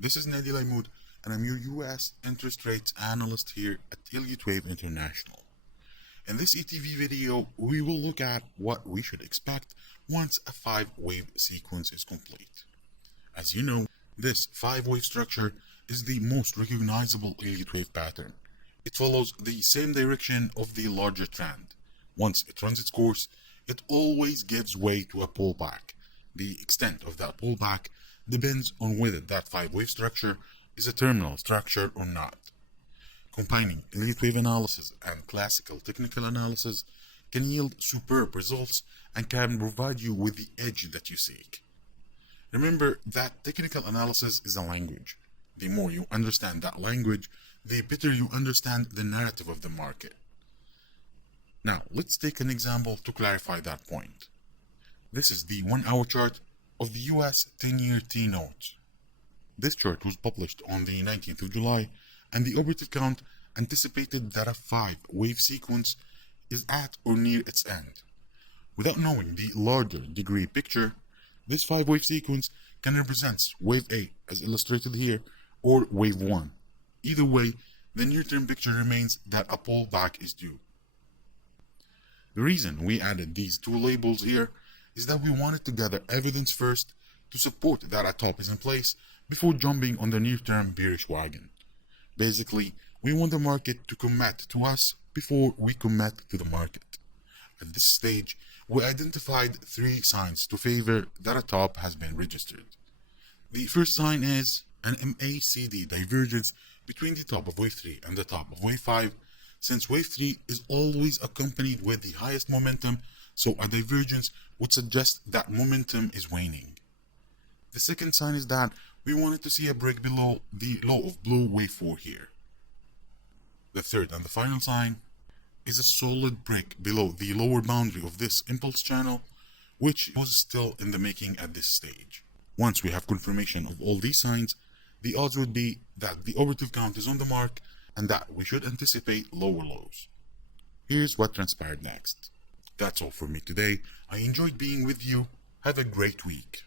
This is Nady Laymoud, and I'm your US interest rates analyst here at Elliott Wave International. In this ETV video, we will look at what we should expect once a 5-wave sequence is complete. As you know, this 5-wave structure is the most recognizable Elliott wave pattern. It follows the same direction of the larger trend. Once it runs its course, it always gives way to a pullback. The extent of that pullback depends on whether that 5-wave structure is a terminal structure or not. Combining Elliott wave analysis and classical technical analysis can yield superb results and can provide you with the edge that you seek. Remember that technical analysis is a language. The more you understand that language, the better you understand the narrative of the market. Now, let's take an example to clarify that point. This is the 1-hour chart of the US 10-year T-notes. This chart was published on the 19th of July, and the operative count anticipated that a 5-wave sequence is at or near its end. Without knowing the larger degree picture, this 5-wave sequence can represent wave A as illustrated here, or wave 1. Either way, the near-term picture remains that a pullback is due. The reason we added these two labels here is that we wanted to gather evidence first to support that a top is in place before jumping on the near-term bearish wagon. Basically, we want the market to commit to us before we commit to the market. At this stage, we identified 3 signs to favor that a top has been registered. The first sign is an MACD divergence between the top of wave 3 and the top of wave 5, since wave 3 is always accompanied with the highest momentum, so a divergence would suggest that momentum is waning. The second sign is that we wanted to see a break below the low of blue wave 4 here. The third and the final sign is a solid break below the lower boundary of this impulse channel, which was still in the making at this stage. Once we have confirmation of all these signs, the odds would be that the operative count is on the mark and that we should anticipate lower lows. Here's what transpired next. That's all for me today. I enjoyed being with you. Have a great week.